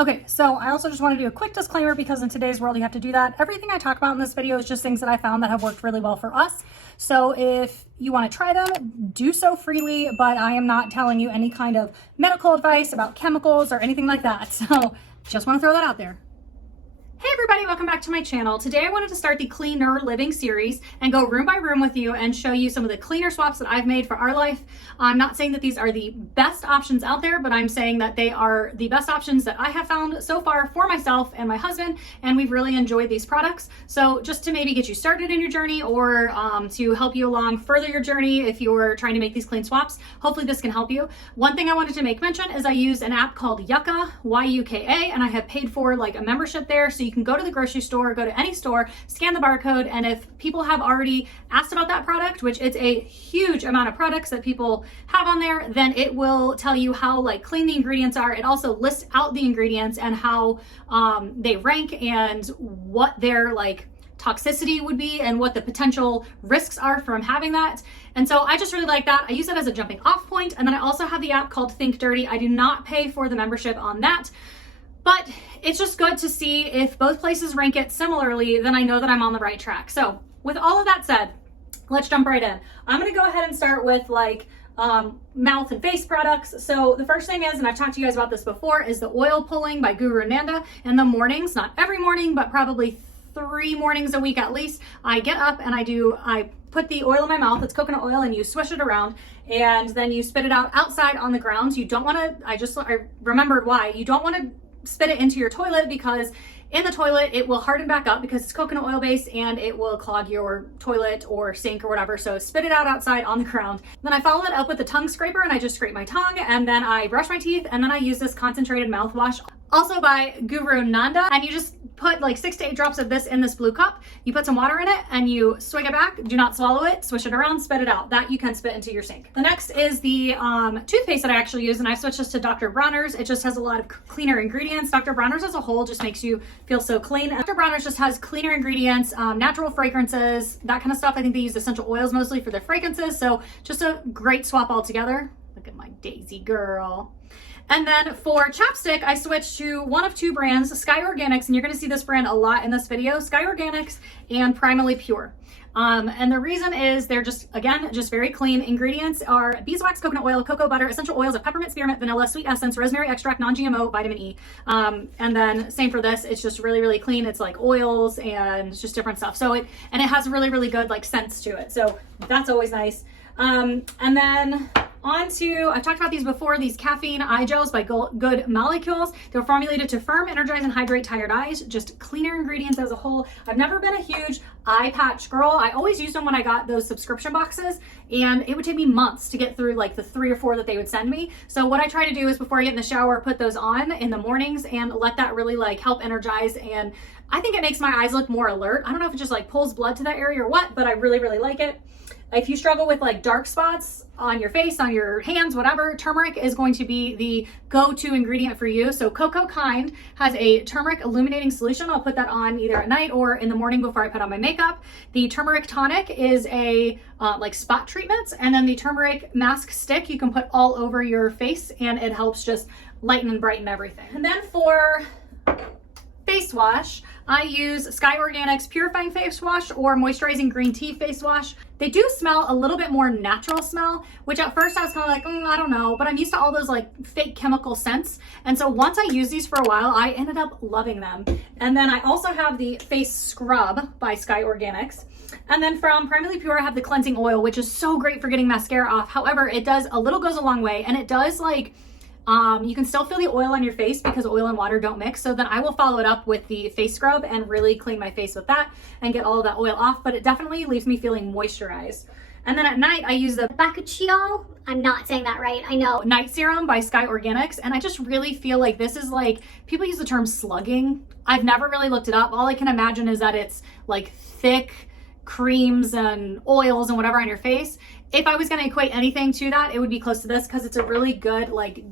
Okay, so I also just want to do a quick disclaimer because in today's world you have to do that. Everything I talk about in this video is just things that I found that have worked really well for us. So if you want to try them, do so freely, but I am not telling you any kind of medical advice about chemicals or anything like that. So just want to throw that out there. Hey everybody, welcome back to my channel. Today I wanted to start the Cleaner Living series and go room by room with you and show you some of the cleaner swaps that I've made for our life. I'm not saying that these are the best options out there, but I'm saying that they are the best options that I have found so far for myself and my husband, and we've really enjoyed these products. So just to maybe get you started in your journey or to help you along further your journey if you're trying to make these clean swaps, hopefully this can help you. One thing I wanted to make mention is I use an app called Yuka, Y-U-K-A, and I have paid for like a membership there, so you can go to the grocery store, go to any store, scan the barcode, and if people have already asked about that product, which it's a huge amount of products that people have on there, then it will tell you how like clean the ingredients are. It also lists out the ingredients and how they rank and what their like toxicity would be and what the potential risks are from having that. And so I just really like that. I use it as a jumping off point. And then I also have the app called Think Dirty. I do not pay for the membership on that, but it's just good to see if both places rank it similarly, then I know that I'm on the right track. So with all of that said, let's jump right in. I'm gonna go ahead and start with like mouth and face products. So the first thing is, and I've talked to you guys about this before, is the oil pulling by Guru Nanda. In the mornings, not every morning, but probably 3 mornings a week at least, I get up and I put the oil in my mouth. It's coconut oil, and you swish it around and then you spit it out outside on the ground. You don't want to, I remembered why. You don't want to spit it into your toilet because in the toilet it will harden back up because it's coconut oil based and it will clog your toilet or sink or whatever. So spit it out outside on the ground. Then I follow it up with a tongue scraper and I just scrape my tongue, and then I brush my teeth, and then I use this concentrated mouthwash, also by Guru Nanda, and you just put like 6 to 8 drops of this in this blue cup. You put some water in it and you swig it back. Do not swallow it, swish it around, spit it out. That you can spit into your sink. The next is the toothpaste that I actually use, and I've switched this to Dr. Bronners. It just has a lot of cleaner ingredients. Dr. Bronners as a whole just makes you feel so clean. Dr. Bronners just has cleaner ingredients, natural fragrances, that kind of stuff. I think they use essential oils mostly for their fragrances, so just a great swap altogether. Look at my Daisy girl. And then for chapstick, I switched to one of 2 brands, Sky Organics, and you're gonna see this brand a lot in this video, Sky Organics and Primally Pure. And the reason is they're just, again, just very clean. Ingredients are beeswax, coconut oil, cocoa butter, essential oils of peppermint, spearmint, vanilla, sweet essence, rosemary extract, non-GMO, vitamin E. And then same for this, it's just really, really clean. It's like oils and just different stuff. So it has really, really good like scents to it. So that's always nice. And then on to, I've talked about these before, these caffeine eye gels by Good Molecules. They're formulated to firm, energize, and hydrate tired eyes. Just cleaner ingredients as a whole. I've never been a huge eye patch girl. I always used them when I got those subscription boxes, and it would take me months to get through like the 3 or 4 that they would send me. So what I try to do is before I get in the shower, put those on in the mornings and let that really like help energize, and I think it makes my eyes look more alert. I don't know if it just like pulls blood to that area or what, but I really, really like it. If you struggle with like dark spots on your face, on your hands, whatever, turmeric is going to be the go-to ingredient for you. So Cocoa Kind has a turmeric illuminating solution. I'll put that on either at night or in the morning before I put on my makeup. The turmeric tonic is a like spot treatment. And then the turmeric mask stick you can put all over your face, and it helps just lighten and brighten everything. And then for face wash, I use Sky Organics Purifying Face Wash or Moisturizing Green Tea Face Wash. They do smell a little bit more natural smell, which at first I was kind of like, I don't know, but I'm used to all those like fake chemical scents. And so once I used these for a while, I ended up loving them. And then I also have the face scrub by Sky Organics. And then from Primally Pure, I have the cleansing oil, which is so great for getting mascara off. However, it does, a little goes a long way, and it does like, you can still feel the oil on your face because oil and water don't mix. So then I will follow it up with the face scrub and really clean my face with that and get all of that oil off, but it definitely leaves me feeling moisturized. And then at night I use the Bakuchiol, I'm not saying that right, I know. Night Serum by Sky Organics, and I just really feel like this is like, people use the term slugging. I've never really looked it up. All I can imagine is that it's like thick creams and oils and whatever on your face. If I was going to equate anything to that, it would be close to this because it's a really good like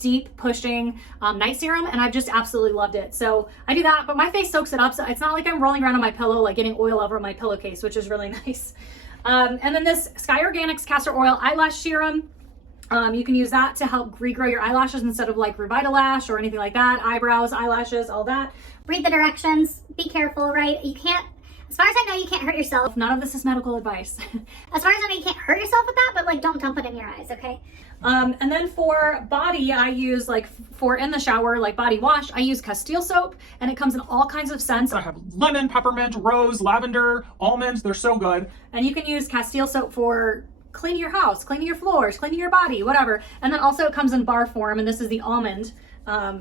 deep pushing night serum, and I've just absolutely loved it. So I do that, but my face soaks it up, so it's not like I'm rolling around on my pillow like getting oil over my pillowcase, which is really nice. And then this Sky Organics castor oil eyelash serum. You can use that to help regrow your eyelashes instead of like Revitalash or anything like that. Eyebrows, eyelashes, all that. Read the directions. Be careful, right? You can't, as far as I know, you can't hurt yourself. None of this is medical advice. As far as I know, you can't hurt yourself with that, but like don't dump it in your eyes, okay? And then for body, I use like for in the shower, like body wash, I use Castile soap, and it comes in all kinds of scents. I have lemon, peppermint, rose, lavender, almond. They're so good. And you can use Castile soap for cleaning your house, cleaning your floors, cleaning your body, whatever. And then also it comes in bar form, and this is the almond. I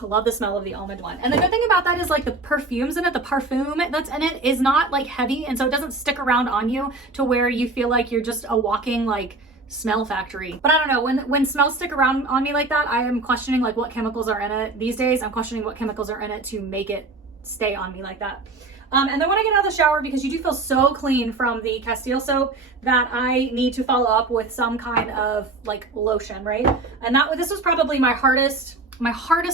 love the smell of the almond one. And the good thing about that is like the perfumes in it, the parfum that's in it is not like heavy, and so it doesn't stick around on you to where you feel like you're just a walking like smell factory. But I don't know, when smells stick around on me like that, I am questioning like what chemicals are in it. These days I'm questioning what chemicals are in it to make it stay on me like that. And then when I get out of the shower, because you do feel so clean from the Castile soap, that I need to follow up with some kind of like lotion, right? And this was probably my hardest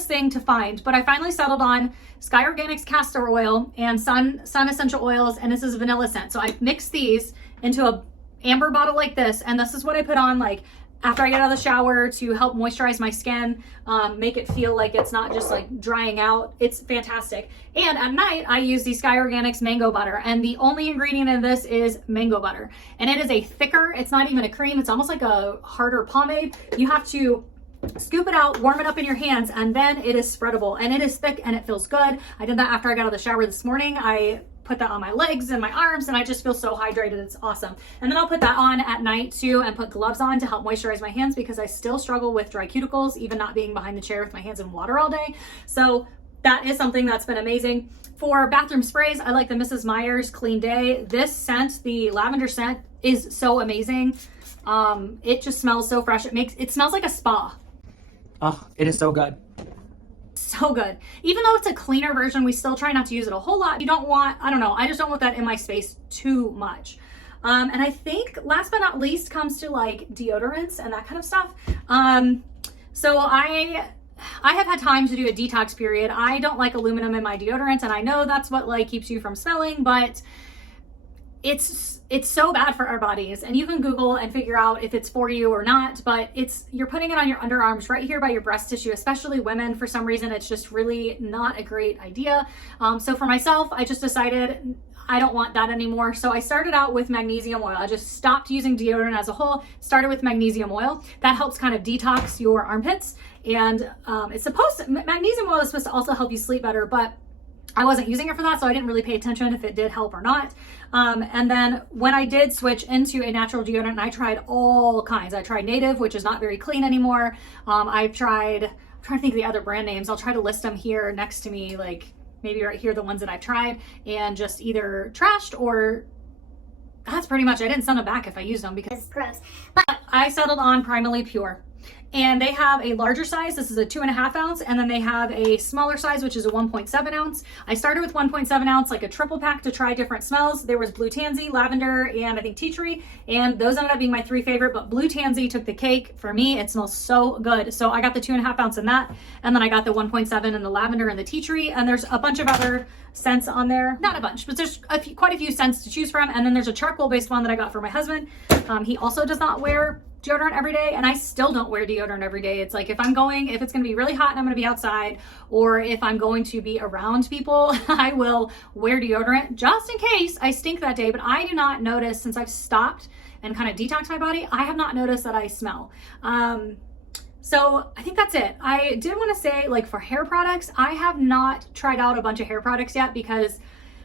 thing to find, but I finally settled on Sky Organics castor oil and sun essential oils, and this is vanilla scent. So I mixed these into a amber bottle like this, and this is what I put on like after I get out of the shower to help moisturize my skin, make it feel like it's not just like drying out. It's fantastic. And at night I use the Sky Organics mango butter, and the only ingredient in this is mango butter, and it is a thicker, it's not even a cream, it's almost like a harder pomade. You have to scoop it out, warm it up in your hands, and then it is spreadable, and it is thick and it feels good. I did that after I got out of the shower this morning. I put that on my legs and my arms, and I just feel so hydrated. It's awesome. And then I'll put that on at night too, and put gloves on to help moisturize my hands, because I still struggle with dry cuticles, even not being behind the chair with my hands in water all day. So that is something that's been amazing. For bathroom sprays, I like the Mrs. Meyer's Clean Day. This scent, the lavender scent, is so amazing. It just smells so fresh. It smells like a spa. Oh, it is so good. So good. Even though it's a cleaner version, we still try not to use it a whole lot. You don't want, I don't know, I just don't want that in my space too much. And I think last but not least comes to like deodorants and that kind of stuff. So I have had time to do a detox period. I don't like aluminum in my deodorants, and I know that's what like keeps you from smelling, but it's so bad for our bodies, and you can Google and figure out if it's for you or not, but you're putting it on your underarms right here by your breast tissue, especially women. For some reason, it's just really not a great idea. So for myself, I just decided I don't want that anymore. So I started out with magnesium oil. I just stopped using deodorant as a whole, started with magnesium oil. That helps kind of detox your armpits, and magnesium oil is supposed to also help you sleep better, but I wasn't using it for that, so I didn't really pay attention if it did help or not. And then when I did switch into a natural deodorant, I tried all kinds. I tried Native, which is not very clean anymore. I'm trying to think of the other brand names. I'll try to list them here next to me, like maybe right here, the ones that I've tried and just either trashed, or that's pretty much, I didn't send them back if I used them because It's gross. but I settled on Primally Pure. And they have a larger size. This is a 2.5 ounce, and then they have a smaller size, which is a 1.7 ounce. I started with 1.7 ounce, like a triple pack, to try different smells. There was blue tansy, lavender, and I think tea tree, and those ended up being my 3 favorite, but blue tansy took the cake for me. It smells so good. So I got the 2.5 ounce in that, and then I got the 1.7 in the lavender and the tea tree, and there's a bunch of other scents on there. Not a bunch, but there's quite a few scents to choose from. And then there's a charcoal based one that I got for my husband. He also does not wear deodorant every day, and I still don't wear deodorant every day. It's like if it's going to be really hot and I'm going to be outside, or if I'm going to be around people, I will wear deodorant just in case I stink that day. But I do not notice, since I've stopped and kind of detoxed my body, I have not noticed that I smell. So I think that's it. I did want to say, like, for hair products, I have not tried out a bunch of hair products yet because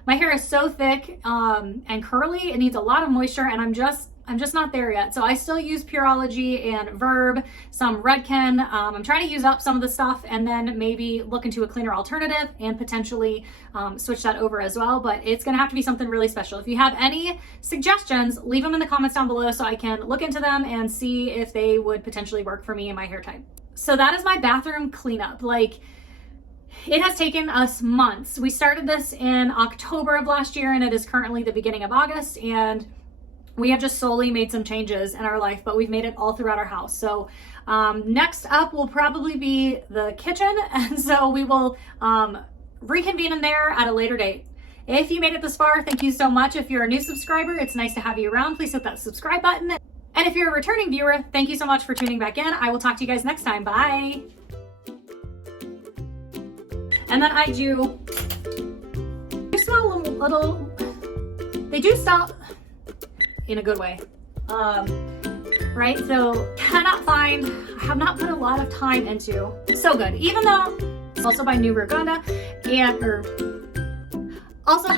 my hair is so thick and curly. It needs a lot of moisture, and I'm just not there yet. So I still use Pureology and Verb, some Redken. I'm trying to use up some of the stuff and then maybe look into a cleaner alternative and potentially switch that over as well. But it's gonna have to be something really special. If you have any suggestions, leave them in the comments down below so I can look into them and see if they would potentially work for me and my hair type. So that is my bathroom cleanup. Like, it has taken us months. We started this in October of last year, and it is currently the beginning of August, and we have just slowly made some changes in our life, but we've made it all throughout our house. So next up will probably be the kitchen, and so we will reconvene in there at a later date. If you made it this far, thank you so much. If you're a new subscriber, it's nice to have you around. Please hit that subscribe button. And if you're a returning viewer, thank you so much for tuning back in. I will talk to you guys next time. Bye. And then I do, they smell a little, they do smell in a good way. Right? So I have not put a lot of time into. So good. Even though it's also by New Burgundy and also